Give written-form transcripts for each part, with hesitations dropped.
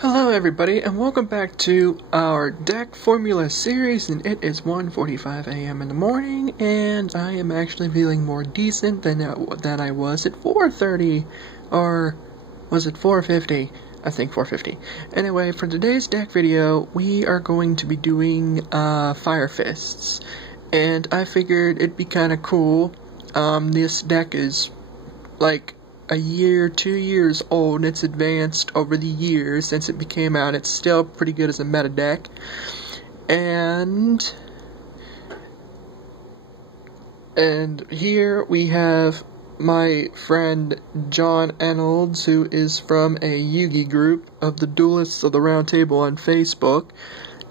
Hello everybody, and welcome back to our deck formula series, and it is 1:45 a.m. in the morning, and I am actually feeling more decent than I was at 4:30, or was it 4:50? I think 4:50. Anyway, for today's deck video, we are going to be doing Fire Fists, and I figured it'd be kind of cool. This deck is like a year, 2 years old, and it's advanced over the years since it became out. It's still pretty good as a meta deck. And here we have my friend John Reynolds, who is from a Yugi group of the Duelists of the Round Table on Facebook,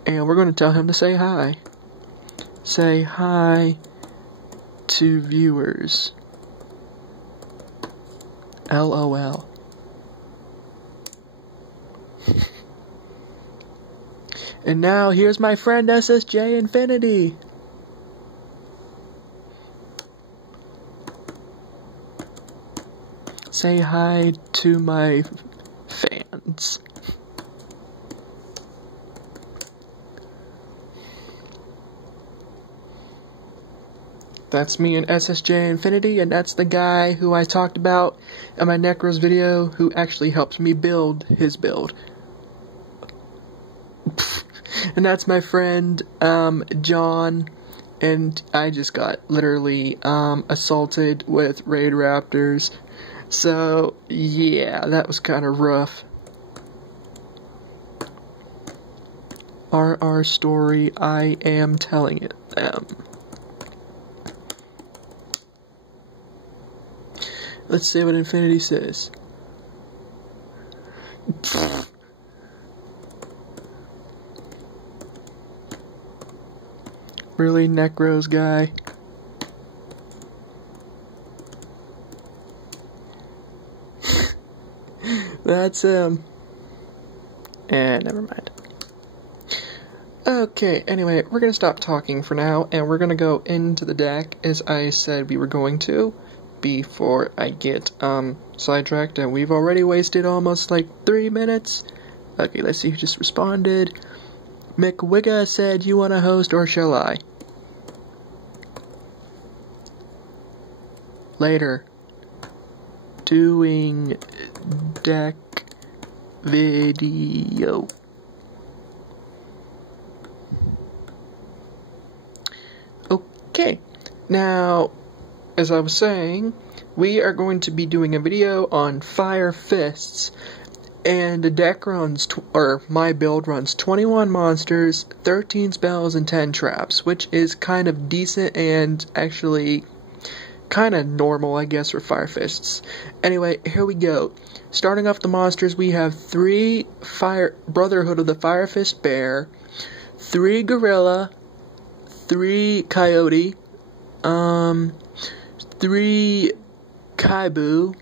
and we're going to tell him to say hi. Say hi to viewers. LOL. And now here's my friend SSJ Infinity. Say hi to my fans. That's me and SSJ Infinity, and that's the guy who I talked about in my Necros video who actually helped me build his build. And that's my friend, John, and I just got literally, assaulted with raid raptors. So, yeah, that was kind of rough. RR story, I am telling it them. Let's see what Infinity says. Really, Necros guy? That's him. And never mind. Okay, anyway, we're gonna stop talking for now, and we're gonna go into the deck as I said we were going to, before I get sidetracked, and we've already wasted almost like 3 minutes. Okay, let's see who just responded. McWigga said, "You want to host or shall I?" Later. Doing deck video. Okay, now, as I was saying, we are going to be doing a video on Fire Fists, and the deck runs, or my build runs 21 monsters, 13 spells, and 10 traps, which is kind of decent and actually kind of normal, I guess, for Fire Fists. Anyway, here we go. Starting off the monsters, we have 3 Brotherhood of the Fire Fist Bear, 3 Gorilla, 3 Coyote, 3 Kaibu,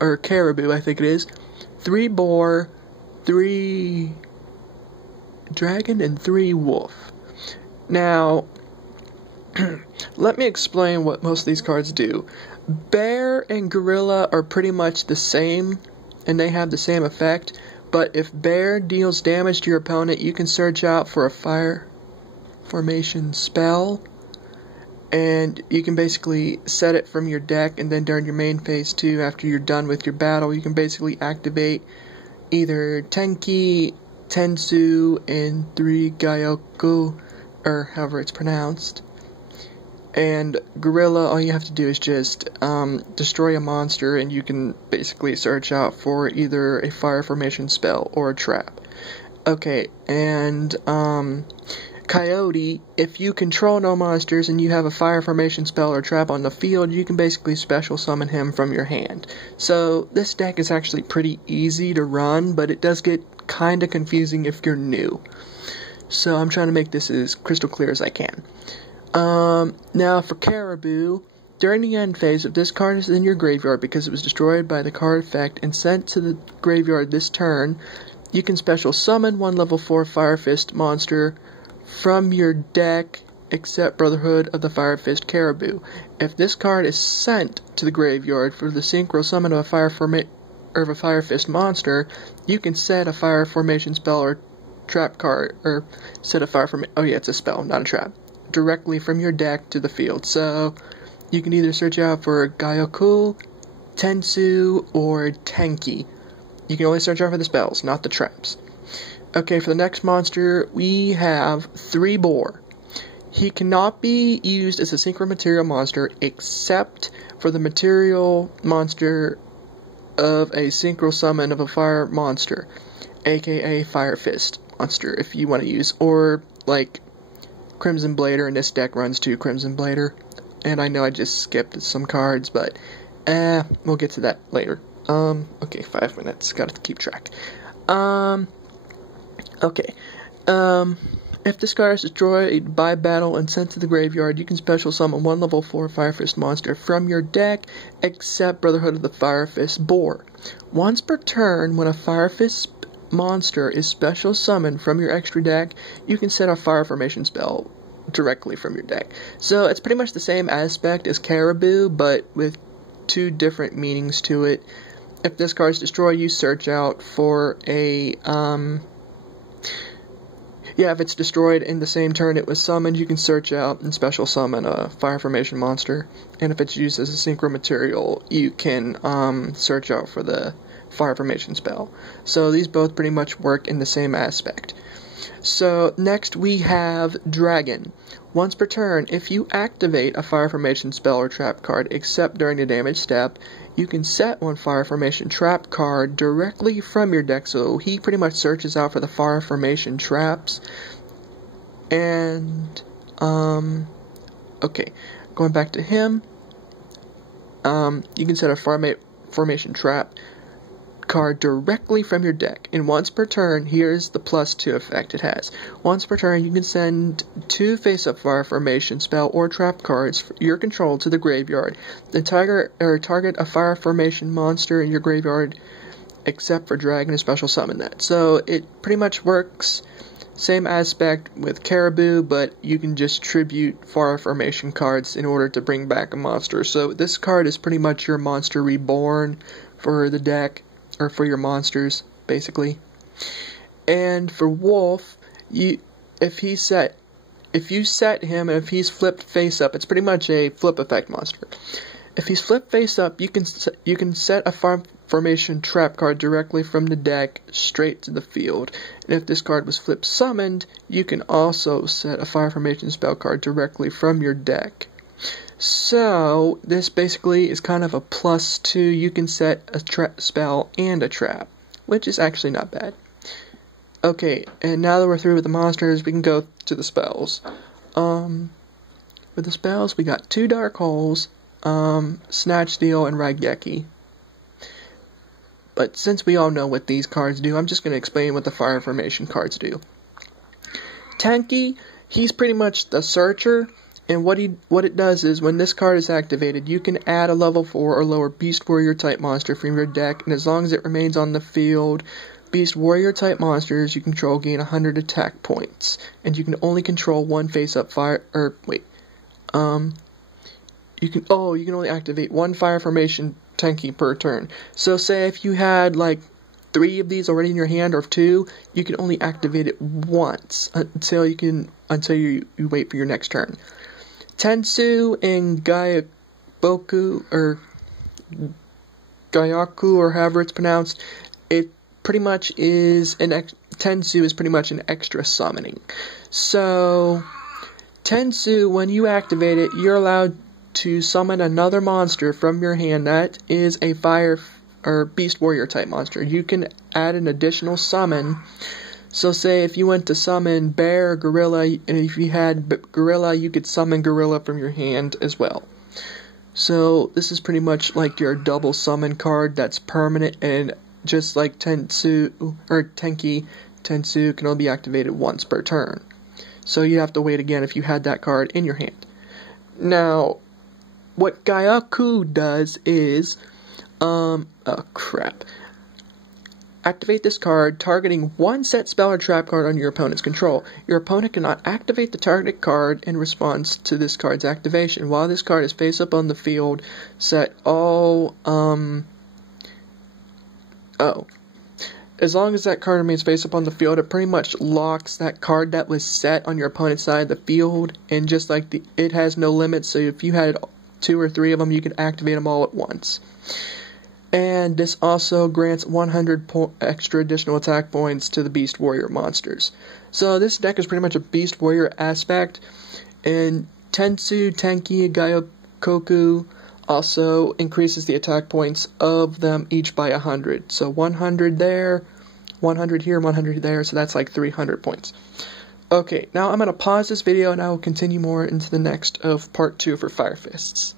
or Caribou, I think it is, 3 Boar, 3 Dragon, and 3 Wolf. Now, let me explain what most of these cards do. Bear and Gorilla are pretty much the same, and they have the same effect, but if Bear deals damage to your opponent, you can search out for a Fire Formation spell, and you can basically set it from your deck, and then during your main phase 2, after you're done with your battle, you can basically activate either Tenki, Tensu, and 3 Gyoku, or however it's pronounced. And Gorilla, all you have to do is just destroy a monster, and you can basically search out for either a Fire Formation spell or a trap. Okay, and Coyote, if you control no monsters and you have a Fire Formation spell or trap on the field, you can basically special summon him from your hand. So this deck is actually pretty easy to run, but it does get kinda confusing if you're new. So I'm trying to make this as crystal clear as I can. Now for Caribou, during the end phase, if this card is in your graveyard because it was destroyed by the card effect and sent to the graveyard this turn, you can special summon 1 level 4 Fire Fist monster from your deck, except Brotherhood of the Fire Fist Caribou. If this card is sent to the graveyard for the synchro summon of a Fire of a Fire Fist monster, you can set a fire formation spell or trap card, or set a fire formation, oh yeah, it's a spell, not a trap, directly from your deck to the field. So you can either search out for Gyaku, Tensu, or Tenki. You can only search out for the spells, not the traps. Okay, for the next monster, we have 3 Boar. He cannot be used as a synchro material monster except for the material monster of a synchro summon of a fire monster, aka Fire Fist monster, if you want to use, or like Crimson Blader, and this deck runs 2 Crimson Blader. And I know I just skipped some cards, but we'll get to that later. Okay, 5 minutes, gotta keep track. Okay, if this card is destroyed by battle and sent to the graveyard, you can special summon 1 level 4 Fire Fist monster from your deck, except Brotherhood of the Fire Fist Boar. Once per turn, when a Fire Fist monster is special summoned from your extra deck, you can set a fire formation spell directly from your deck. So it's pretty much the same aspect as Caribou, but with 2 different meanings to it. If this card is destroyed, you search out for a, if it's destroyed in the same turn it was summoned, you can search out and special summon a fire formation monster. And if it's used as a synchro material, you can search out for the fire formation spell. So these both pretty much work in the same aspect. So next we have Dragon. Once per turn, if you activate a fire formation spell or trap card except during the damage step, you can set 1 fire formation trap card directly from your deck. So he pretty much searches out for the fire formation traps. And okay, going back to him, you can set a formation trap card directly from your deck. And once per turn, here's the +2 effect it has. Once per turn, you can send 2 face-up fire formation spell or trap cards for your control to the graveyard. Then target a fire formation monster in your graveyard, except for Dragon, and special summon that. So it pretty much works same aspect with Caribou, but you can just tribute fire formation cards in order to bring back a monster. So this card is pretty much your monster reborn for the deck, or for your monsters, basically. And for Wolf, if you set him, and if he's flipped face up, it's pretty much a flip effect monster. If he's flipped face up, you can set a fire formation trap card directly from the deck straight to the field. And if this card was flip summoned, you can also set a fire formation spell card directly from your deck. So this basically is kind of a +2. You can set a spell and a trap, which is actually not bad. Okay, and now that we're through with the monsters, we can go to the spells. With the spells, we got 2 Dark Holes, Snatch Steal, and Raigeki. But since we all know what these cards do, I'm just going to explain what the fire formation cards do. Tenki, he's pretty much the searcher. And what it does is, when this card is activated, you can add a level 4 or lower Beast Warrior type monster from your deck, and as long as it remains on the field, Beast Warrior type monsters you control gain 100 attack points, and you can only control 1 face-up fire. You can only activate 1 fire formation Tenki per turn. So say if you had like 3 of these already in your hand, or 2, you can only activate it once until you wait for your next turn. Tensu and Gyaku, or however it's pronounced, it pretty much is Tensu is pretty much an extra summoning. So Tensu, when you activate it, you're allowed to summon another monster from your hand that is a fire or Beast Warrior type monster. You can add an additional summon. So say if you went to summon Bear or Gorilla, and if you had Gorilla, you could summon Gorilla from your hand as well. So this is pretty much like your double summon card that's permanent, and just like Tenki, Tensu can only be activated once per turn. So you have to wait again if you had that card in your hand. Now, what Gyaku does is, activate this card, targeting 1 set spell or trap card under your opponent's control. Your opponent cannot activate the targeted card in response to this card's activation. While this card is face up on the field, set all Oh. As long as that card remains face up on the field, it pretty much locks that card that was set on your opponent's side of the field, and just like it has no limit, so if you had 2 or 3 of them, you can activate them all at once. And this also grants 100 extra additional attack points to the Beast Warrior monsters. So this deck is pretty much a Beast Warrior aspect, and Tensu, Tenki, Gaiokoku also increases the attack points of them each by 100. So 100 there, 100 here, 100 there, so that's like 300 points. Okay, now I'm going to pause this video and I will continue more into the next of part 2 for Fire Fists.